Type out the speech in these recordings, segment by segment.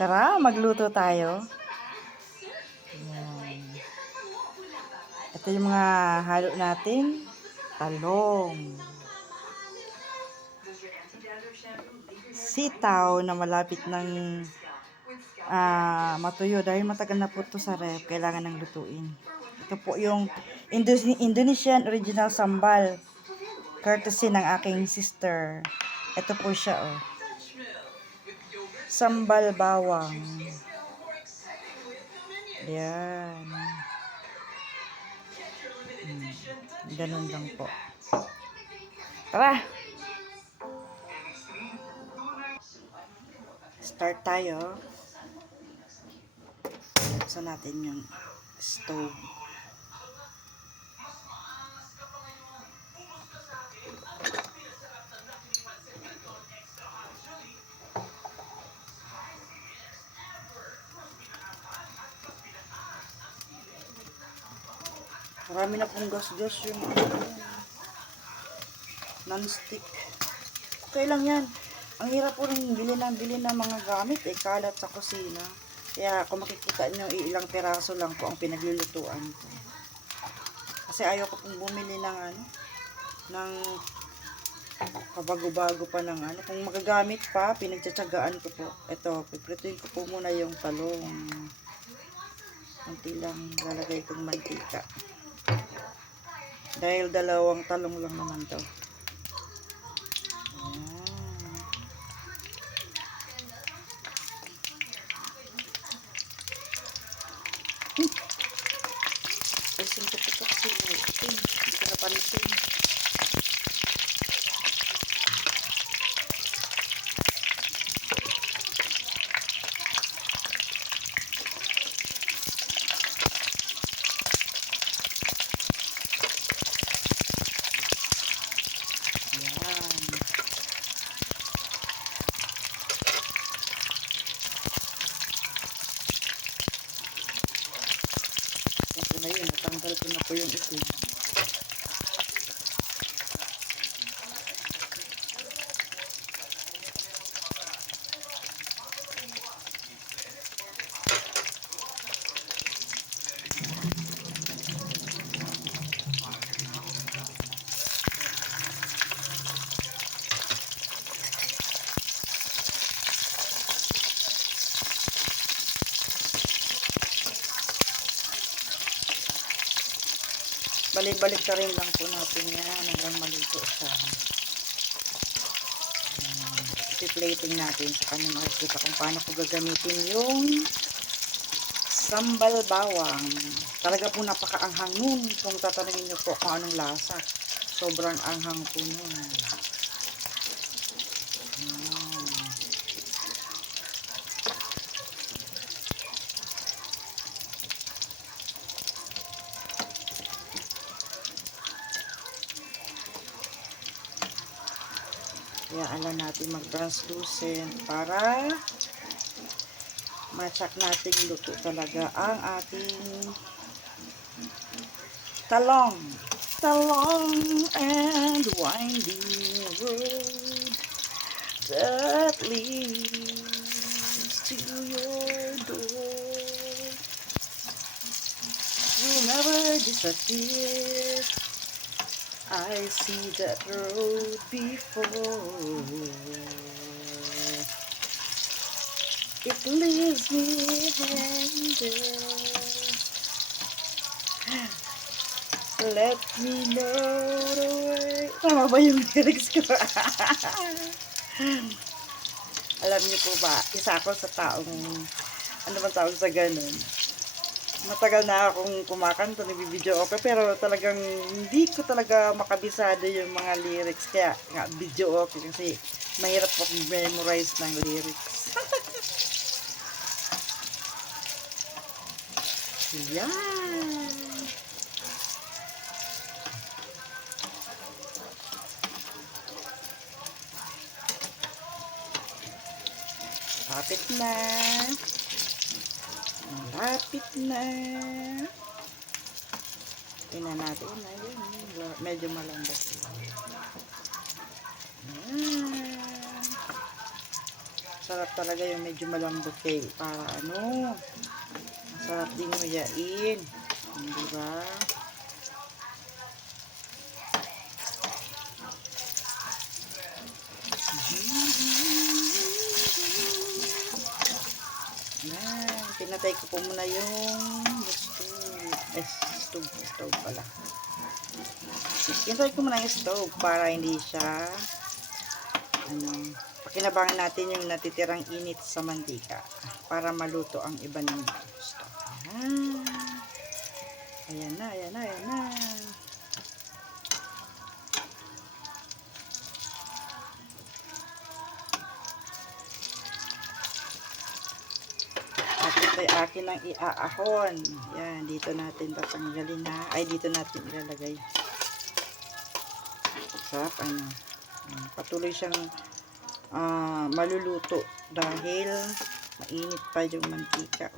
Tara, magluto tayo. Ayan. Ito yung mga halo natin. Talong. Sitaw na malapit ng matuyo dahil matagal na po ito sa ref. Kailangan ng lutuin. Ito po yung Indonesian original sambal. Courtesy ng aking sister. Ito po siya, oh. Sambal bawang. Ayan. Ganun lang po. Tara! Start tayo. Buksan natin yung stove. Marami na pong gas-gas yung non-stick. Okay lang yan. Ang hirap po rin bili ng mga gamit kalat sa kusina. Kaya kung makikita nyo, ilang piraso lang po ang pinaglulutuan ko. Kasi ayaw ko pong bumili ng kabago-bago pa ng Kung magagamit pa, pinagtsatsagaan ko po. Ito, piprituin ko po muna yung talong. Kunti lang lalagay kong mantika. Dahil dalawang talong lang naman to. Pansin ko po kasi hindi ko napansin. Ito na yun, natanggal ko na po yung itim. Balik-balik ka rin lang po natin yan hanggang maluto siya. I-plating natin sa kanya makikita kung paano ko gagamitin yung sambal bawang. Talaga po napakaanghang nun kung tatanungin nyo po kung anong lasa. Sobrang anghang po nun. Kaya alam natin mag-translucent para ma-check natin luto talaga ang ating talong. Talong and winding road that leads to your door. You'll never disappear. I see that road before. It leaves me hanging. Let me know the way. Tama ba yung lyrics ko? Alam niyo po ba, isa ako sa taong, ano bang tawag sa ganun? Matagal na akong kumakanta, nagbibideo okay, pero talagang hindi ko talaga makabisado yung mga lyrics. Kaya nga, video okay kasi mahirap po memorize ng lyrics. Yan. Lapit na. Malapit na. Tingnan natin na yun. Medyo malambot. Masarap talaga yung medyo malambot kay para ano, masarap din nguyain. Di ba? Yan, pinatay ko po muna yung stove pala. Pinatay ko muna yung stove para hindi siya pakinabangan natin yung natitirang init sa mantika para maluto ang iba ng gusto. Ayan na, ayan na, ayan na. At ito'y akin ang iaahon. Yan, dito natin tatanggalin na. Ay, dito natin ilalagay. Sarap, patuloy siyang maluluto dahil mainit pa yung mantika.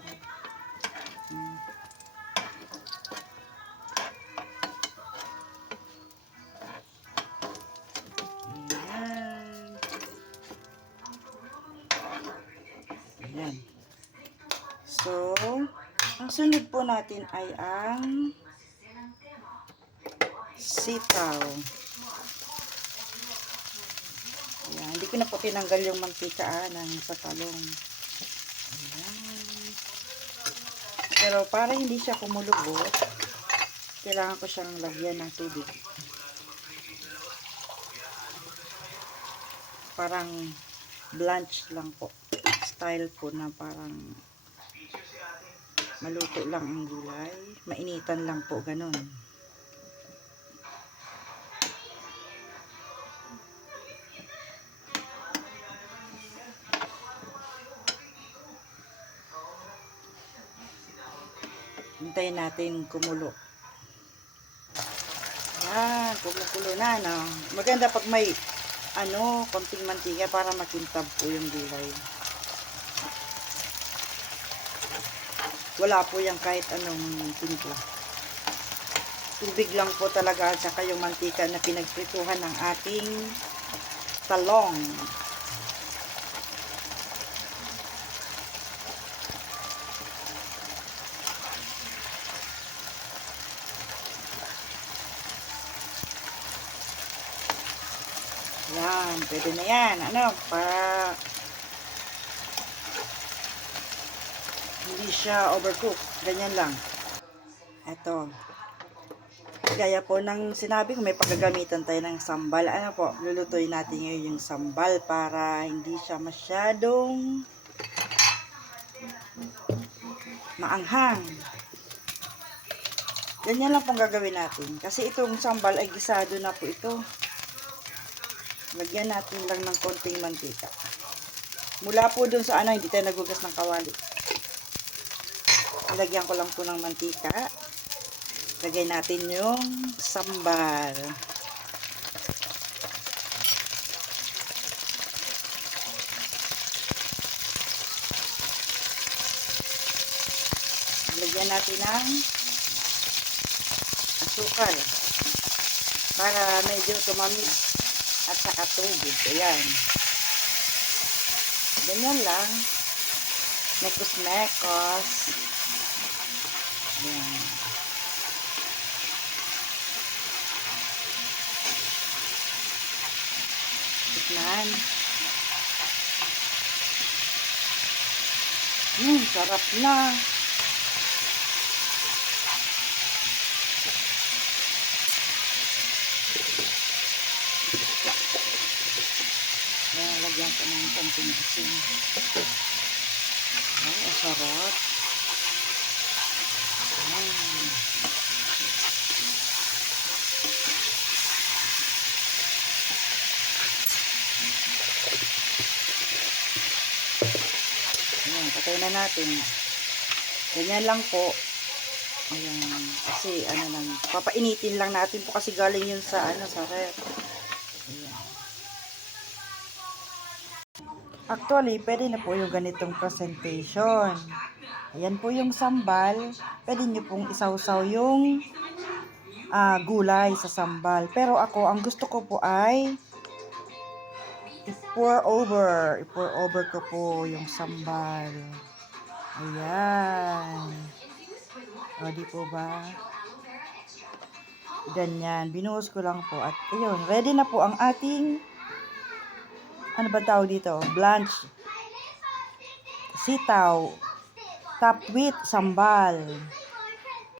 Ayan. So, ang sunod po natin ay ang sitaw. Ayan. Hindi ko na po tinanggal yung mantika sa talong. Ayan. Pero para hindi siya kumulubot, kailangan ko siyang lagyan ng tubig. Parang blanch lang po. Style po na parang maluto lang ang gulay. Mainitan lang po, ganun. Hintayin natin kumulo. Yan, kumukulo na, no? Maganda pag may konting mantika para makintab po yung gulay. Wala po yung kahit anong timpla. Tubig lang po talaga at saka yung mantika na pinagprituhan ng ating talong. Yan, pwede na yan. Para hindi siya overcook. Ganyan lang. Ito. Gaya po ng sinabi ko, may paggagamitan tayo ng sambal. Lulutuin natin ngayon yung sambal para hindi siya masyadong maanghang. Ganyan lang pong gagawin natin. Kasi itong sambal ay gisado na po ito. Lagyan natin lang ng konting mantika. Mula po dun sa hindi tayo nagugas ng kawali. Lagyan ko lang po ng mantika. Lagay natin yung sambal. Lagyan natin ng asukal para medyo tumamis at saka tubig. Ayan. Ganyan lang. Mekos-mekos. Ayan. Tikman. Sarap na. Lagyan ko ng konting asin. Ay, sarap. Ayan, patay na natin. Ganyan lang po. Ayan, kasi papainitin lang natin po kasi galing yun sa sa ref. Ayan. Actually, pwede na po yung ganitong presentation. Ayan po yung sambal. Pwede nyo pong isawsaw yung gulay sa sambal. Pero ako, ang gusto ko po ay i-pour over. I-pour over ko po yung sambal. Ayan. O, di po ba? Ganyan. Binuhos ko lang po. At ayun, ready na po ang ating, ano ba tawag dito? Blanch. Sitaw. Top with sambal.